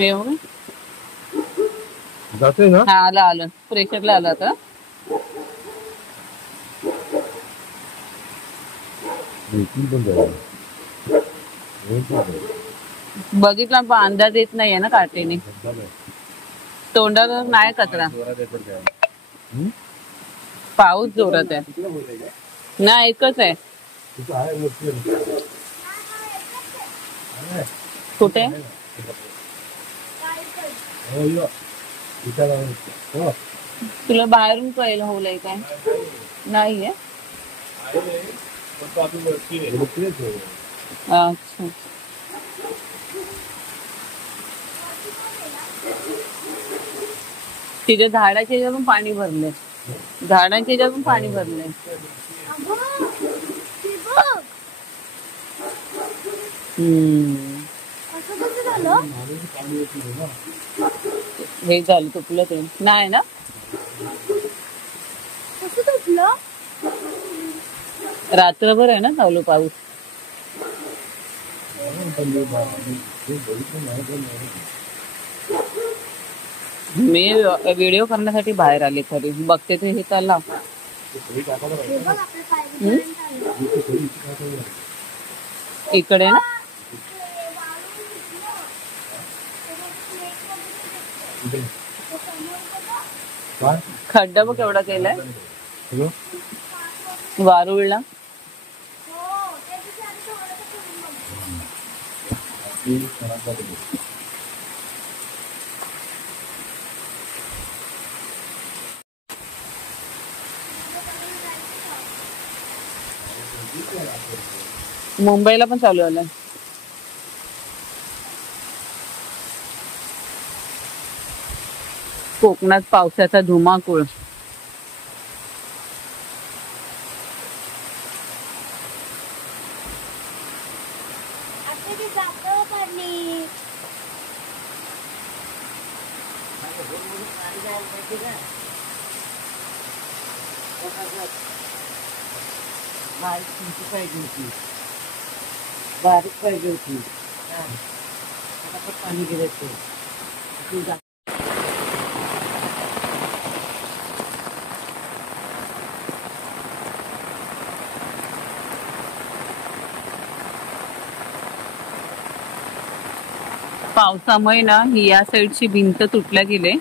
येऊ जाते ना. हा आलं प्रेशरला आलं आता. बघितला पण अंदाज येत नाहीये ना काटेने. तोंडावर नाही कचरा. पाऊस जोरात आहे ना. एकच आहे. कुठे तुला बाहेरून कळलं होलंय काय नाहीये. अच्छा तिथे झाडाच्या ह्याच्यात पण पाणी भरलंय. झाडांच्या ह्याच्यात पण पाणी भरलंय. हे झालं तुपलं ते नाही ना. रात्रभर आहे ना चालू पाऊस. मी व्हिडिओ करण्यासाठी बाहेर आले खरी. बघते ते हे चालला इकडे ना. खड्डा बघ केवढा केलाय वारुळला. मुंबईला पण चालू झालंय. कोकणात पावसाचा धुमाकूळ. बारीक पाहिजे होती. पाणी गिरायचं. पावसामुळे ना ही या साईडची भिंत तुटल्या गेले.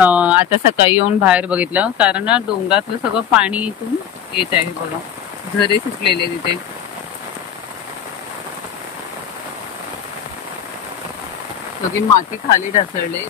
आता सकाळी येऊन बाहेर बघितलं कारण ना डोंगरातलं सगळं पाणी इथून येत आहे बघा. झरे सुटलेले तिथे. सगळी माती खाली ढासळले.